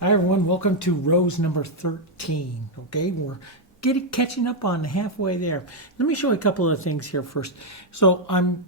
Hi everyone, welcome to rose number 13. Okay, we're catching up on halfway there. Let me show you a couple of things here first. So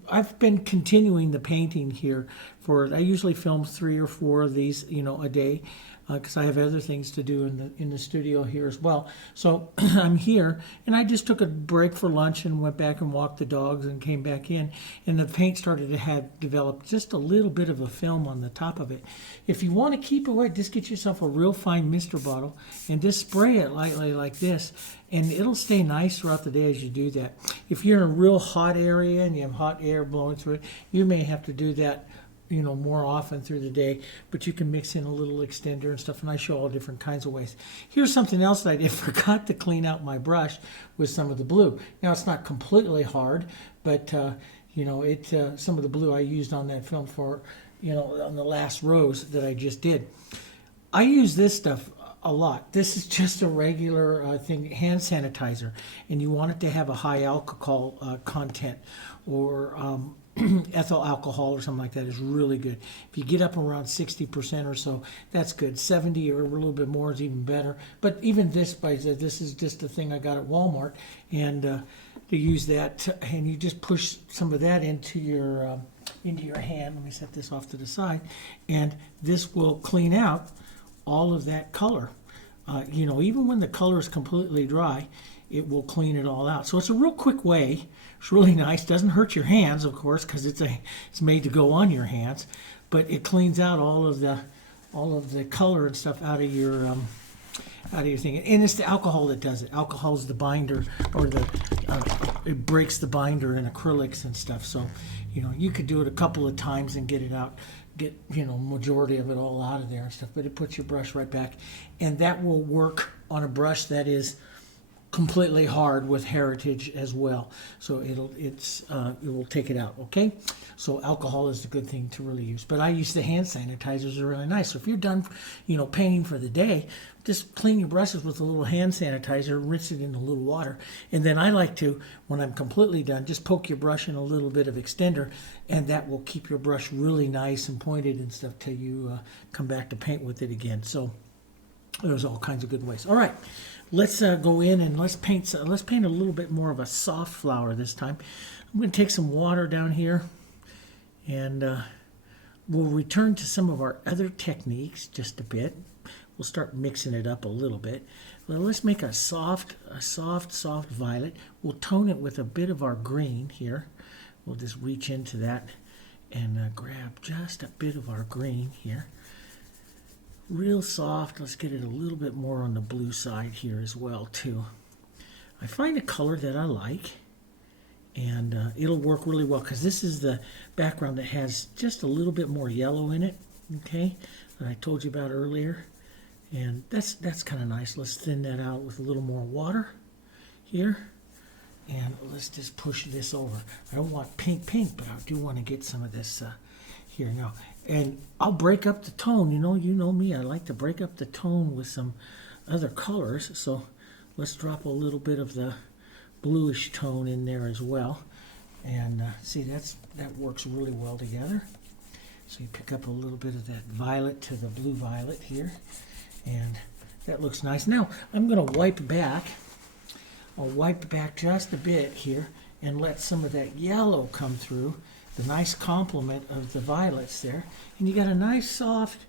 I've been continuing the painting here I usually film 3 or 4 of these, a day, because I have other things to do in the studio here as well. So I'm here, and I just took a break for lunch and went back and walked the dogs and came back in, and the paint started to have developed just a little bit of a film on the top of it. If you want to keep it wet, just get yourself a real fine mister bottle and just spray it lightly like this, and it'll stay nice throughout the day as you do that. If you're in a real hot area and you have hot air blowing through it, you may have to do that more often through the day, but you can mix in a little extender and stuff, and I show all different kinds of ways. Here's something else that I did. Forgot to clean out my brush with some of the blue. Now, it's not completely hard, but some of the blue I used on that film for, on the last rose that I just did. I use this stuff a lot. This is just a regular thing, hand sanitizer, and you want it to have a high alcohol content, or ethyl alcohol or something like that is really good. If you get up around 60% or so, that's good. 70 or a little bit more is even better. But even this is just a thing I got at Walmart, and to use that, and you just push some of that into your hand. Let me set this off to the side, and this will clean out all of that color. Even when the color is completely dry, it will clean it all out. So it's a real quick way. It's really nice. Doesn't hurt your hands, of course, because it's made to go on your hands, but it cleans out all of the color and stuff out of your thing. And it's the alcohol that does it. Alcohol is the binder, or it breaks the binder in acrylics and stuff. So you could do it a couple of times and get it out. Get majority of it all out of there and stuff, but it puts your brush right back, and that will work on a brush that is completely hard with Heritage as well. So it will take it out. Okay, so alcohol is the good thing to really use, but I use the hand sanitizers. Are really nice. So if you're done painting for the day, just clean your brushes with a little hand sanitizer, rinse it in a little water, and then I like to, when I'm completely done, just poke your brush in a little bit of extender, and that will keep your brush really nice and pointed and stuff till you come back to paint with it again. So there's all kinds of good ways. All right, let's go in and let's paint a little bit more of a soft flower this time. I'm going to take some water down here, and we'll return to some of our other techniques just a bit. We'll start mixing it up a little bit. Well, let's make a soft violet. We'll tone it with a bit of our green here. We'll just reach into that and grab just a bit of our green here. Real soft. Let's get it a little bit more on the blue side here as well too. I find a color that I like, and it'll work really well because this is the background that has just a little bit more yellow in it, okay, that I told you about earlier, and that's kind of nice. Let's thin that out with a little more water here, and let's just push this over. I don't want pink, but I do want to get some of this here now. And I'll break up the tone. You know me, I like to break up the tone with some other colors. So let's drop a little bit of the bluish tone in there as well. And see, that works really well together. So you pick up a little bit of that violet to the blue violet here, and that looks nice. Now I'm going to wipe back. I'll wipe back just a bit here and let some of that yellow come through. The nice complement of the violets there, and you got a nice soft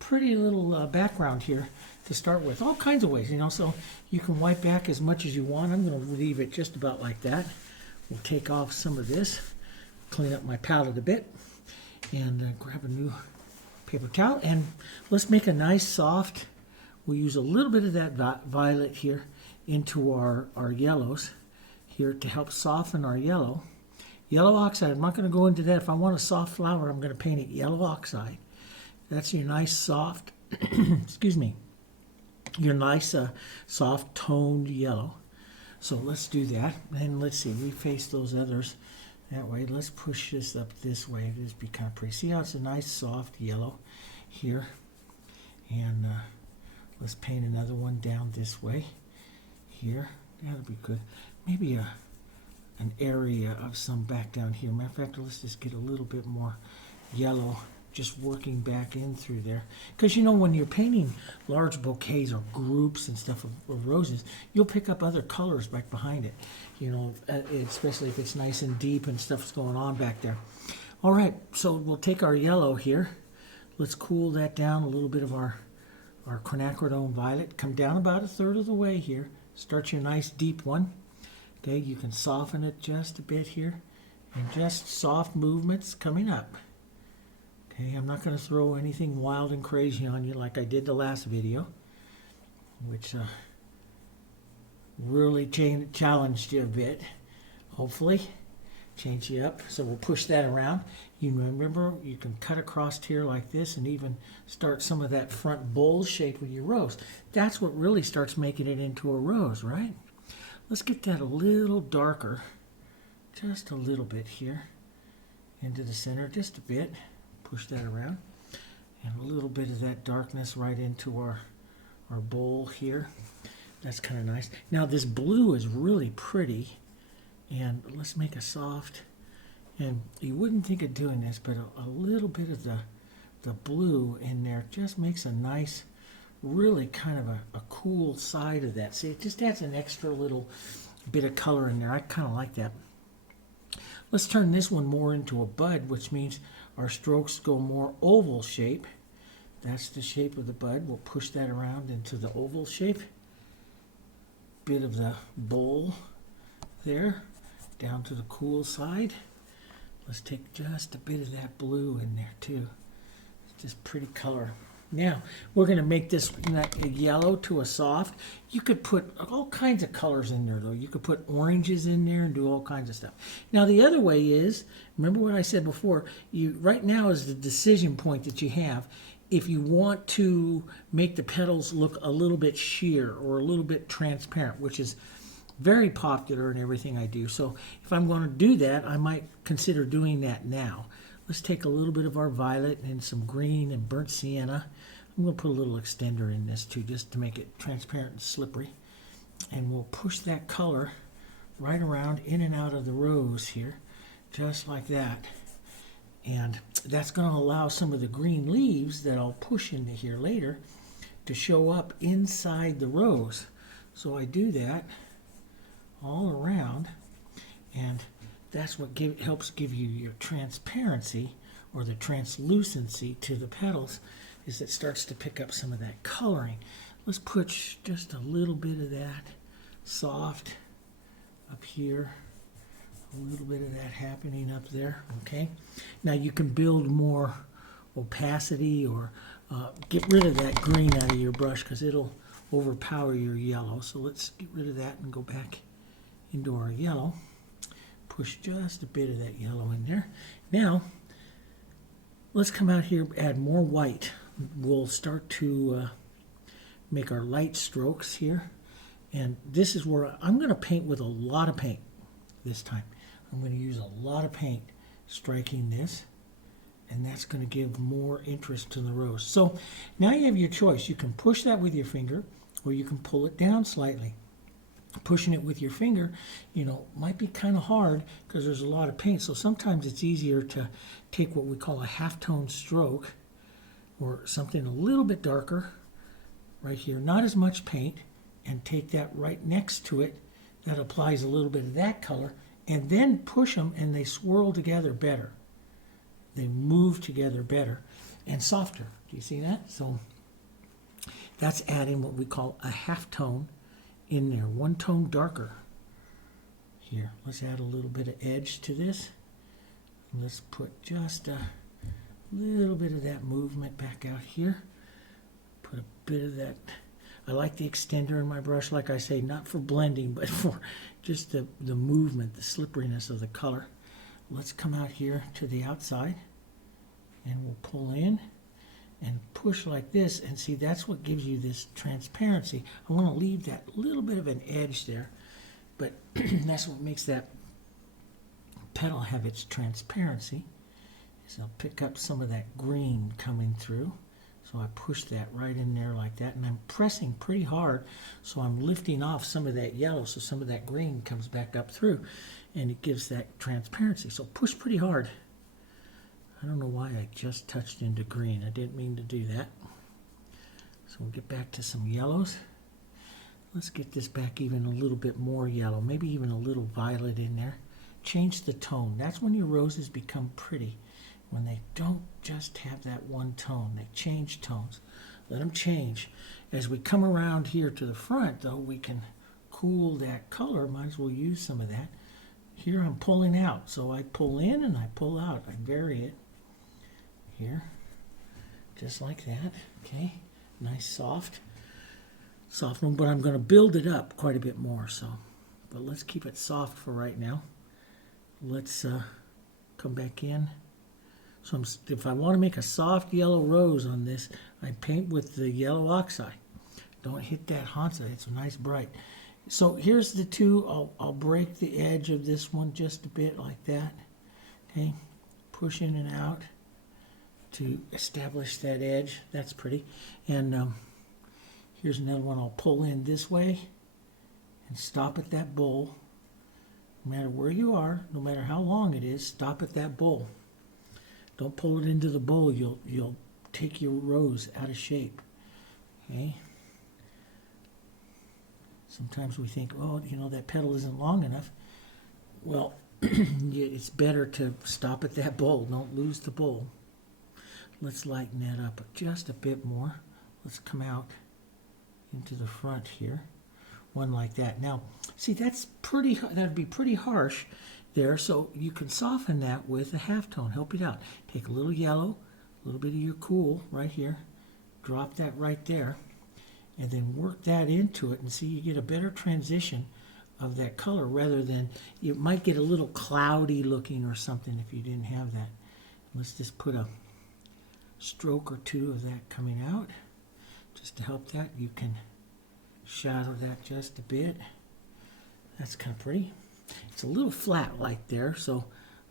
pretty little background here to start with. All kinds of ways, so you can wipe back as much as you want. I'm going to leave it just about like that. We'll take off some of this, clean up my palette a bit, and grab a new paper towel, and let's make a nice soft. We'll use a little bit of that violet here into our yellows here to help soften our yellow. Yellow oxide, I'm not going to go into that. If I want a soft flower, I'm going to paint it yellow oxide. That's your nice soft, excuse me, your nice soft toned yellow. So let's do that. And let's see, we face those others that way. Let's push this up this way. This be kind of pretty. See how it's a nice soft yellow here. And let's paint another one down this way here. That'll be good. Maybe an area of some back down here. Matter of fact, let's just get a little bit more yellow just working back in through there. Because you know, when you're painting large bouquets or groups and stuff of roses, you'll pick up other colors back behind it. You know, especially if it's nice and deep and stuff's going on back there. All right, so we'll take our yellow here. Let's cool that down a little bit of our quinacridone violet. Come down about 1/3 of the way here. Start your nice deep one. Okay, you can soften it just a bit here. And just soft movements coming up. Okay, I'm not going to throw anything wild and crazy on you like I did the last video, which really challenged you a bit. Hopefully, change you up. So we'll push that around. You remember, you can cut across here like this and even start some of that front bowl shape with your rose. That's what really starts making it into a rose, right? Let's get that a little darker. Just a little bit here into the center, just a bit. Push that around. And a little bit of that darkness right into our bowl here. That's kind of nice. Now this blue is really pretty. And let's make a soft, and you wouldn't think of doing this, but a little bit of the blue in there just makes a nice, really kind of a cool side of that. See, it just adds an extra little bit of color in there. I kind of like that. Let's turn this one more into a bud, which means our strokes go more oval shape. That's the shape of the bud. We'll push that around into the oval shape. Bit of the bowl there, down to the cool side. Let's take just a bit of that blue in there too. It's just pretty color. Now, we're going to make this a yellow to a soft. You could put all kinds of colors in there, though. You could put oranges in there and do all kinds of stuff. Now, the other way is, remember what I said before, right now is the decision point that you have. If you want to make the petals look a little bit sheer or a little bit transparent, which is very popular in everything I do. So if I'm going to do that, I might consider doing that now. Let's take a little bit of our violet and some green and burnt sienna. I'm going to put a little extender in this too, just to make it transparent and slippery. And we'll push that color right around in and out of the rose here, just like that. And that's going to allow some of the green leaves that I'll push into here later to show up inside the rose. So I do that all around, and that's what helps give you your transparency or the translucency to the petals, is it starts to pick up some of that coloring. Let's put just a little bit of that soft up here, a little bit of that happening up there. Okay, now you can build more opacity or get rid of that green out of your brush because it'll overpower your yellow. So let's get rid of that and go back into our yellow. Push just a bit of that yellow in there. Now, let's come out here, add more white. We'll start to make our light strokes here. And this is where I'm going to paint with a lot of paint this time. I'm going to use a lot of paint striking this, and that's going to give more interest to the rose. So now you have your choice. You can push that with your finger, or you can pull it down slightly. Pushing it with your finger, you know, might be kind of hard because there's a lot of paint. So sometimes it's easier to take what we call a half-tone stroke or something a little bit darker right here, not as much paint, and take that right next to it. That applies a little bit of that color, and then push them and they swirl together better. They move together better and softer. Do you see that? So that's adding what we call a half-tone in there, one tone darker. Here, let's add a little bit of edge to this. Let's put just a little bit of that movement back out here. Put a bit of that. I like the extender in my brush, like I say, not for blending, but for just the movement, the slipperiness of the color. Let's come out here to the outside, and we'll pull in and push like this, and see, that's what gives you this transparency. I want to leave that little bit of an edge there, but that's what makes that petal have its transparency. So I'll pick up some of that green coming through. So I push that right in there like that, and I'm pressing pretty hard, so I'm lifting off some of that yellow, so some of that green comes back up through, and it gives that transparency. So push pretty hard. I don't know why I just touched into green. I didn't mean to do that. So we'll get back to some yellows. Let's get this back even a little bit more yellow, maybe even a little violet in there. Change the tone. That's when your roses become pretty. When they don't just have that one tone, they change tones. Let them change. As we come around here to the front, though, we can cool that color. Might as well use some of that. Here I'm pulling out, so I pull in and I pull out. I vary it here, just like that. Okay, nice soft one, but I'm going to build it up quite a bit more. So, but let's keep it soft for right now. Let's come back in. So if I want to make a soft yellow rose on this, I paint with the yellow oxide. Don't hit that Hansa, it's a nice bright. So here's the two. I'll break the edge of this one just a bit like that. Okay, push in and out to establish that edge. That's pretty. And here's another one. I'll pull in this way and stop at that bowl. No matter where you are, no matter how long it is, stop at that bowl. Don't pull it into the bowl. You'll take your rose out of shape. Okay. Sometimes we think, oh, you know, that petal isn't long enough. Well, it's better to stop at that bowl. Don't lose the bowl. Let's lighten that up just a bit more. Let's come out into the front here. One like that. Now, see, that'd be pretty harsh there, so you can soften that with a halftone. Help it out. Take a little yellow, a little bit of your cool right here, drop that right there, and then work that into it, and see, you get a better transition of that color rather than, you might get a little cloudy looking or something if you didn't have that. Let's just put a stroke or two of that coming out just to help that. You can shadow that just a bit. That's kind of pretty. It's a little flat like there, so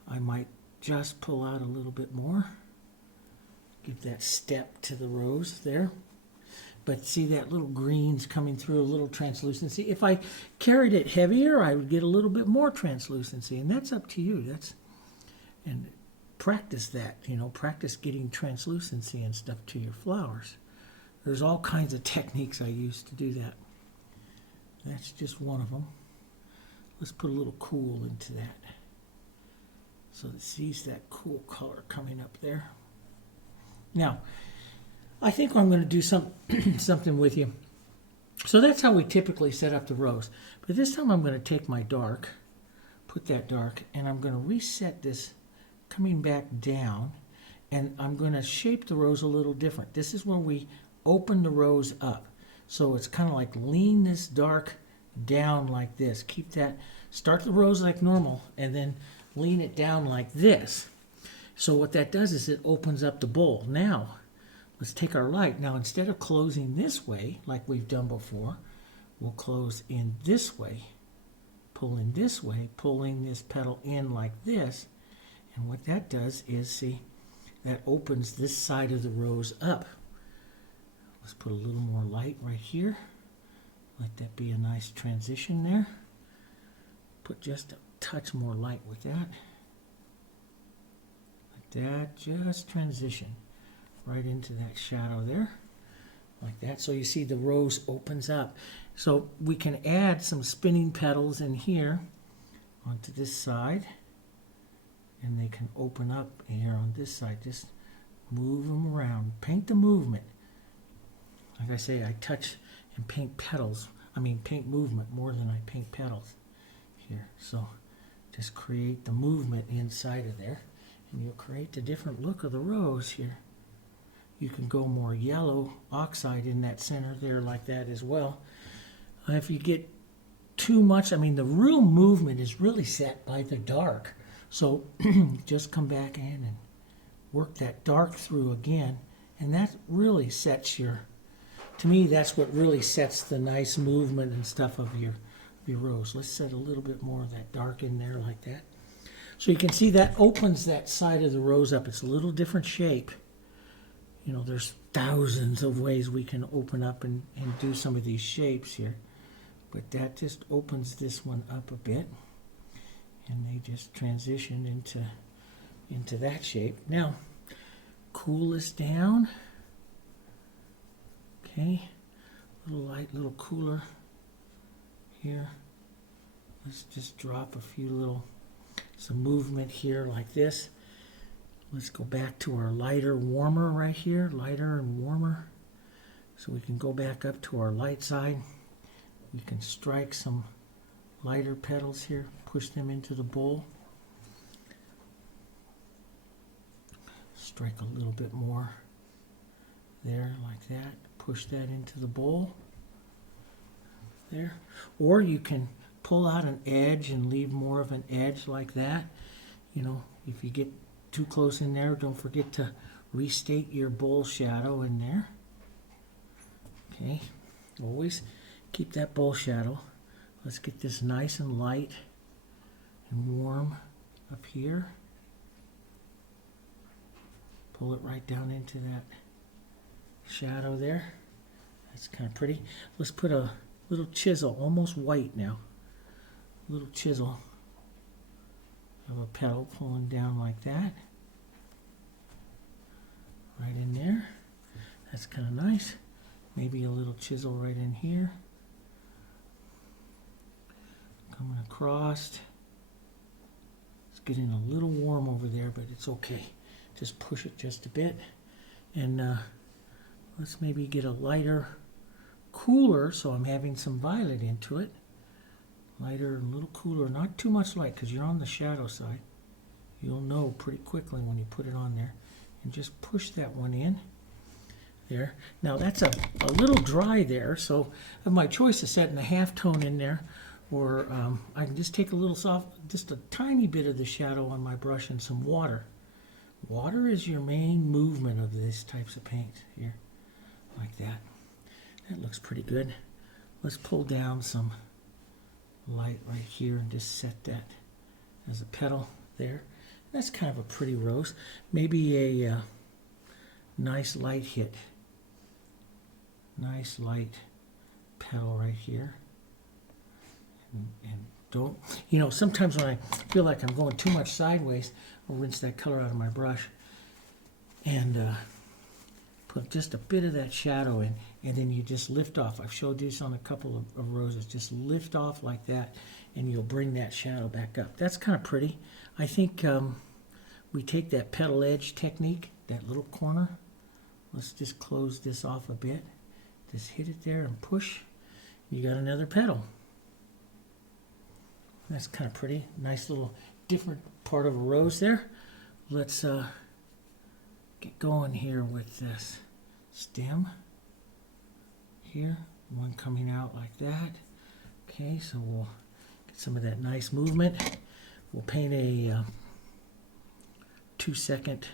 I might just pull out a little bit more. Give that step to the rose there. But see that little green's coming through, a little translucency. If I carried it heavier, I would get a little bit more translucency, and that's up to you. And practice that, you know, practice getting translucency and stuff to your flowers. There's all kinds of techniques I use to do that. That's just one of them. Let's put a little cool into that so it sees that cool color coming up there. Now, I think I'm going to do something with you. So that's how we typically set up the rose. But this time I'm going to take my dark, put that dark, and I'm going to reset this coming back down, and I'm going to shape the rose a little different. This is where we open the rose up. So it's kind of like lean this dark down like this. Keep that, start the rose like normal, and then lean it down like this. So what that does is it opens up the bowl. Now, let's take our light. Now, instead of closing this way, like we've done before, we'll close in this way, pull in this way, pulling this petal in like this. And what that does is, see, that opens this side of the rose up. Let's put a little more light right here. Let that be a nice transition there. Put just a touch more light with that. Like that, just transition right into that shadow there, like that. So you see the rose opens up. So we can add some spinning petals in here onto this side, and they can open up here on this side. Just move them around. Paint the movement. Like I say, I touch and paint petals. I mean, paint movement more than I paint petals here. So just create the movement inside of there, and you'll create the different look of the rose here. You can go more yellow oxide in that center there like that as well. If you get too much, I mean, the real movement is really set by the dark. So just come back in and work that dark through again, and that really sets your, to me, that's what really sets the nice movement and stuff of your rose. Let's set a little bit more of that dark in there like that. So you can see that opens that side of the rose up. It's a little different shape. You know, there's thousands of ways we can open up and do some of these shapes here. But that just opens this one up a bit. And they just transition into into that shape. Now, cool this down. Okay, a little light, a little cooler here. Let's just drop a few some movement here like this. Let's go back to our lighter, warmer right here, lighter and warmer. So we can go back up to our light side. We can strike some lighter petals here, push them into the bowl. Strike a little bit more there like that. Push that into the bowl there. Or you can pull out an edge and leave more of an edge like that. You know, if you get too close in there, don't forget to restate your bowl shadow in there. Okay, always keep that bowl shadow. Let's get this nice and light and warm up here. Pull it right down into that shadow there. That's kind of pretty. Let's put a little chisel, almost white now. A little chisel of a petal pulling down like that. Right in there. That's kind of nice. Maybe a little chisel right in here. Coming across. It's getting a little warm over there, but it's okay. Just push it just a bit. And let's maybe get a lighter, cooler, so I'm having some violet into it. Lighter and a little cooler, not too much light because you're on the shadow side. You'll know pretty quickly when you put it on there. And just push that one in there. Now that's a little dry there, so I have my choice of setting a half tone in there, or I can just take a little soft, just a tiny bit of the shadow on my brush and some water. Water is your main movement of these types of paints here, like that. That looks pretty good. Let's pull down some light right here and just set that as a petal there. That's kind of a pretty rose. Maybe a nice light hit. Nice light petal right here. And don't, you know, sometimes when I feel like I'm going too much sideways, I'll rinse that color out of my brush and put just a bit of that shadow in, and then you just lift off. I've showed this on a couple of roses. Just lift off like that, and you'll bring that shadow back up. That's kind of pretty. I think we take that petal edge technique, that little corner. Let's just close this off a bit. Just hit it there and push. You got another petal. That's kind of pretty. Nice little different part of a rose there. Let's get going here with this stem here. One coming out like that. Okay, so we'll get some of that nice movement. We'll paint a 2-second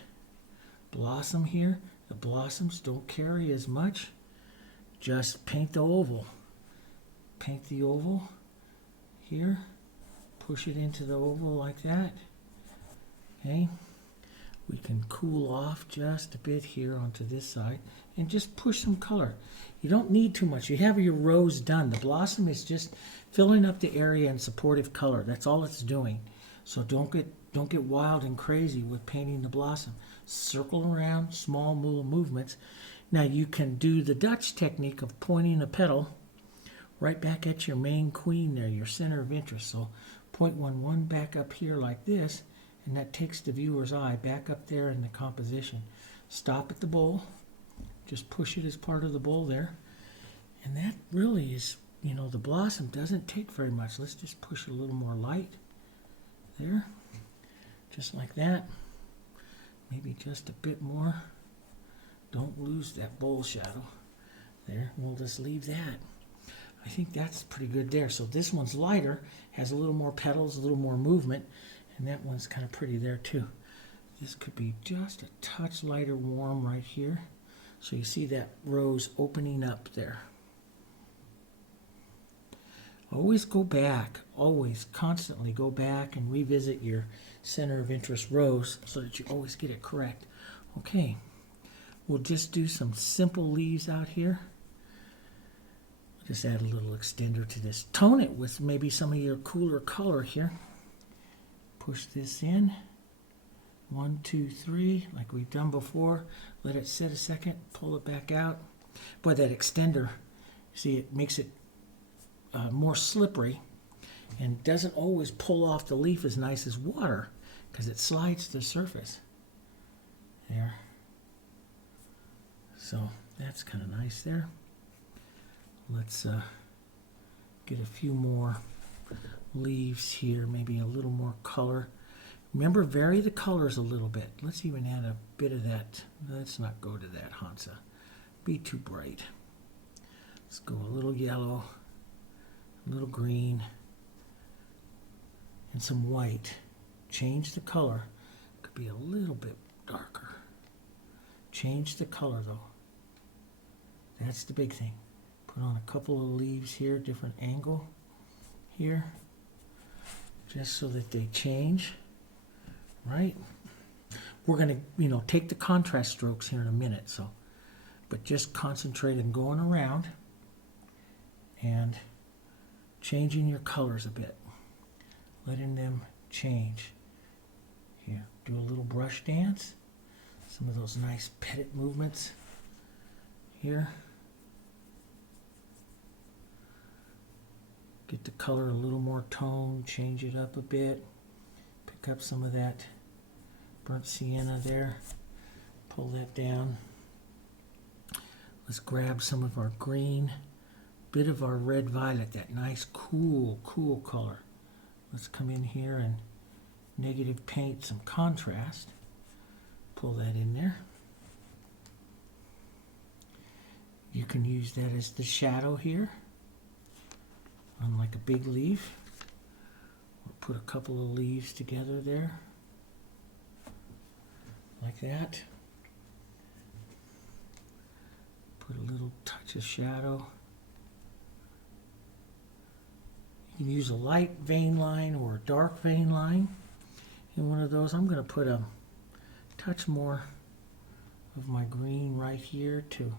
blossom here. The blossoms don't carry as much. Just paint the oval. Paint the oval here. Push it into the oval like that. Okay. We can cool off just a bit here onto this side and just push some color. You don't need too much. You have your rose done. The blossom is just filling up the area in supportive color. That's all it's doing. So don't get wild and crazy with painting the blossom. Circle around, small movements. Now you can do the Dutch technique of pointing a petal right back at your main queen there, your center of interest. So point one back up here like this, and that takes the viewer's eye back up there in the composition. Stop at the bowl, just push it as part of the bowl there, and that really is, you know, the blossom doesn't take very much. Let's just push a little more light there, just like that. Maybe just a bit more. Don't lose that bowl shadow there. We'll just leave that. I think that's pretty good there. So this one's lighter, has a little more petals, a little more movement, and that one's kind of pretty there too. This could be just a touch lighter warm right here. So you see that rose opening up there. Always go back, always constantly go back and revisit your center of interest rose so that you always get it correct. Okay, we'll just do some simple leaves out here. Just add a little extender to this. Tone it with maybe some of your cooler color here. Push this in. 1, 2, 3, like we've done before. Let it sit a second, pull it back out. Boy, that extender, see, it makes it more slippery and doesn't always pull off the leaf as nice as water because it slides to the surface. There. So that's kind of nice there. Let's get a few more leaves here, maybe a little more color. Remember, vary the colors a little bit. Let's even add a bit of that. Let's not go to that Hansa. Be too bright. Let's go a little yellow, a little green, and some white. Change the color. Could be a little bit darker. Change the color though. That's the big thing. Put on a couple of leaves here, different angle here, just so that they change. Right? We're going to, take the contrast strokes here in a minute, but just concentrate on going around and changing your colors a bit, letting them change. Here, do a little brush dance, some of those nice petite movements here. Get the color a little more tone, change it up a bit, pick up some of that burnt sienna there, pull that down. Let's grab some of our green, bit of our red violet, that nice cool color. Let's come in here and negative paint some contrast. Pull that in there. You can use that as the shadow here on like a big leaf. Or put a couple of leaves together there. Like that. Put a little touch of shadow. You can use a light vein line or a dark vein line in one of those. I'm going to put a touch more of my green right here to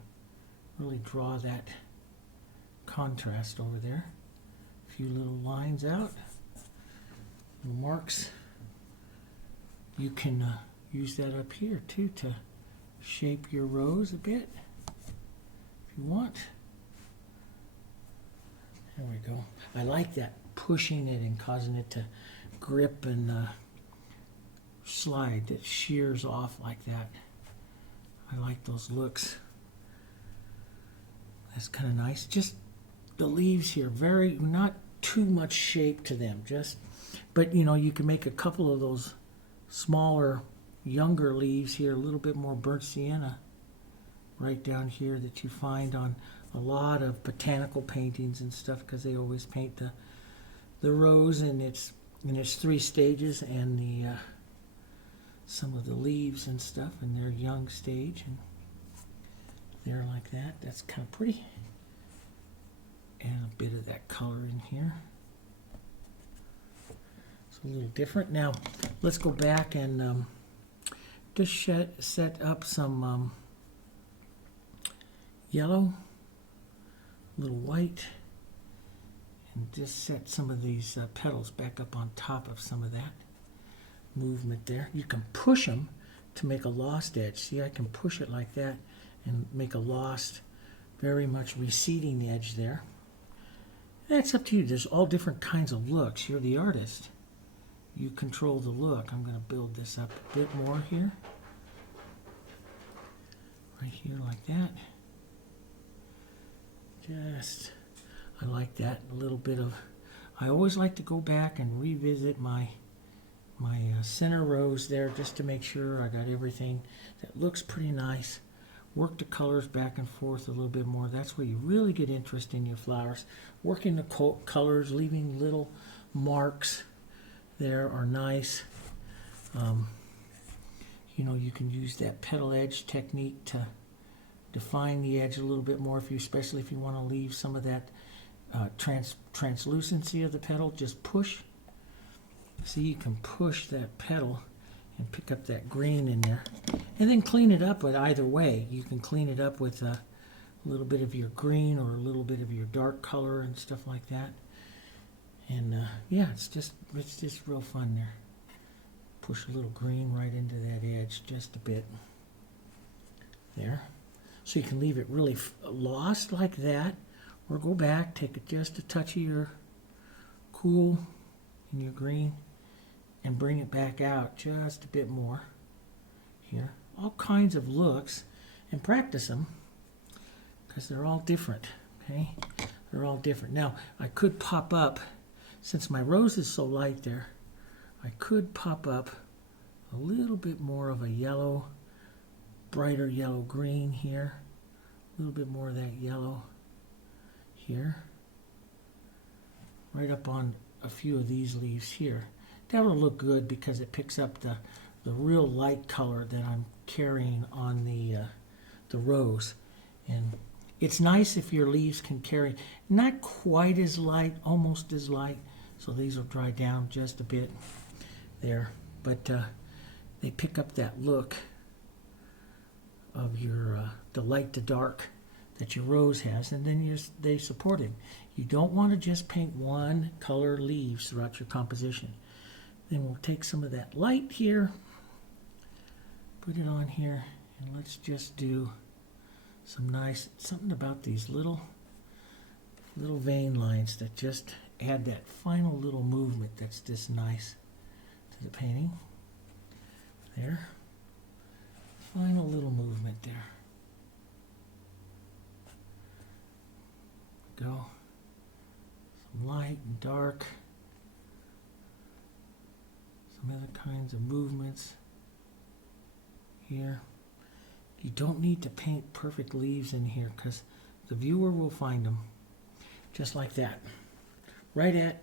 really draw that contrast over there. A few little lines out, little marks. You can use that up here too to shape your rose a bit if you want. There we go. I like that, pushing it and causing it to grip and slide. That shears off like that. I like those looks. That's kind of nice. Just the leaves here, not too much shape to them. But you can make a couple of those smaller, younger leaves here, a little bit more burnt sienna right down here that you find on a lot of botanical paintings and stuff, because they always paint the rose in its 3 stages and the some of the leaves and stuff in their young stage, and there like that. That's kind of pretty. And a bit of that color in here. It's a little different. Now let's go back and just set up some yellow, a little white, and just set some of these petals back up on top of some of that movement there. You can push them to make a lost edge. See, I can push it like that and make a lost, very much receding edge there. That's up to you. There's all different kinds of looks. You're the artist. You control the look. I'm going to build this up a bit more here. Right here like that. I like that. A little bit of, I always like to go back and revisit my center rose there just to make sure I got everything that looks pretty nice. Work the colors back and forth a little bit more. That's where you really get interest in your flowers. Working the colors, leaving little marks there are nice. You can use that petal edge technique to define the edge a little bit more, especially if you want to leave some of that translucency of the petal. Just push. See, you can push that petal and pick up that green in there, and then clean it up with either way. You can clean it up with a little bit of your green or a little bit of your dark color and stuff like that. And yeah, it's just real fun there. push a little green right into that edge just a bit. There. So you can leave it really lost like that, or go back, take just a touch of your cool and your green and bring it back out just a bit more here. All kinds of looks, and practice them because they're all different, okay? They're all different. Now, I could pop up, since my rose is so light there, I could pop up a little bit more of a yellow, brighter yellow green here. A little bit more of that yellow here. Right up on a few of these leaves here. That'll look good because it picks up the real light color that I'm carrying on the rose. And it's nice if your leaves can carry not quite as light, almost as light. So these will dry down just a bit there. But they pick up that look of your the light to dark that your rose has, and then they support it. You don't want to just paint one color leaves throughout your composition. Then we'll take some of that light here, put it on here, and let's just do some nice, something about these little vein lines that just add that final little movement that's just nice to the painting. There. Final little movement there. Go. Some light and dark. Some other kinds of movements here. You don't need to paint perfect leaves in here because the viewer will find them just like that. Right at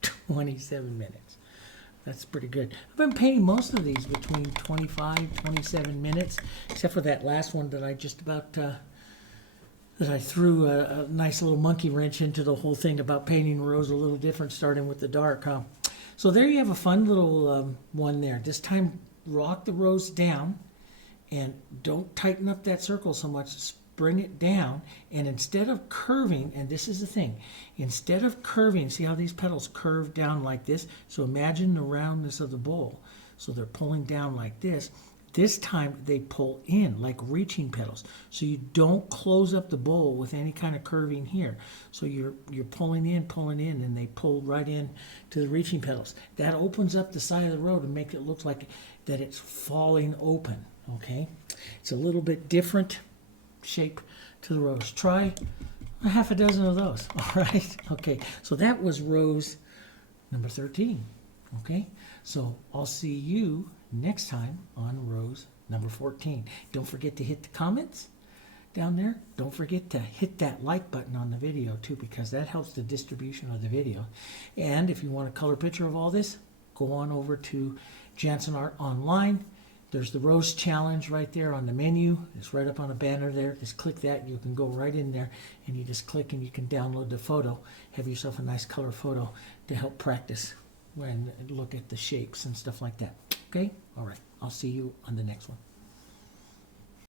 27 minutes. That's pretty good. I've been painting most of these between 25, 27 minutes, except for that last one that I just about, that I threw a nice little monkey wrench into the whole thing about painting a rose a little different, starting with the dark, huh? So there you have a fun little one there. This time, rock the rose down and don't tighten up that circle so much. Bring it down, and instead of curving, and this is the thing, instead of curving, see how these petals curve down like this? So imagine the roundness of the bowl. So they're pulling down like this. This time they pull in like reaching petals. So you don't close up the bowl with any kind of curving here. So you're pulling in, and they pull right in to the reaching petals. That opens up the side of the road and make it look like that it's falling open, okay? It's a little bit different shape to the rose. Try a half a dozen of those. All right. Okay. So that was rose number 13. Okay. So I'll see you next time on rose number 14. Don't forget to hit the comments down there. Don't forget to hit that like button on the video too, because that helps the distribution of the video. And if you want a color picture of all this, go on over to Jansen Art Online. There's the Rose Challenge right there on the menu. It's right up on a banner there. Just click that. You can go right in there, and you just click, and you can download the photo. Have yourself a nice color photo to help practice and look at the shapes and stuff like that. Okay? All right. I'll see you on the next one.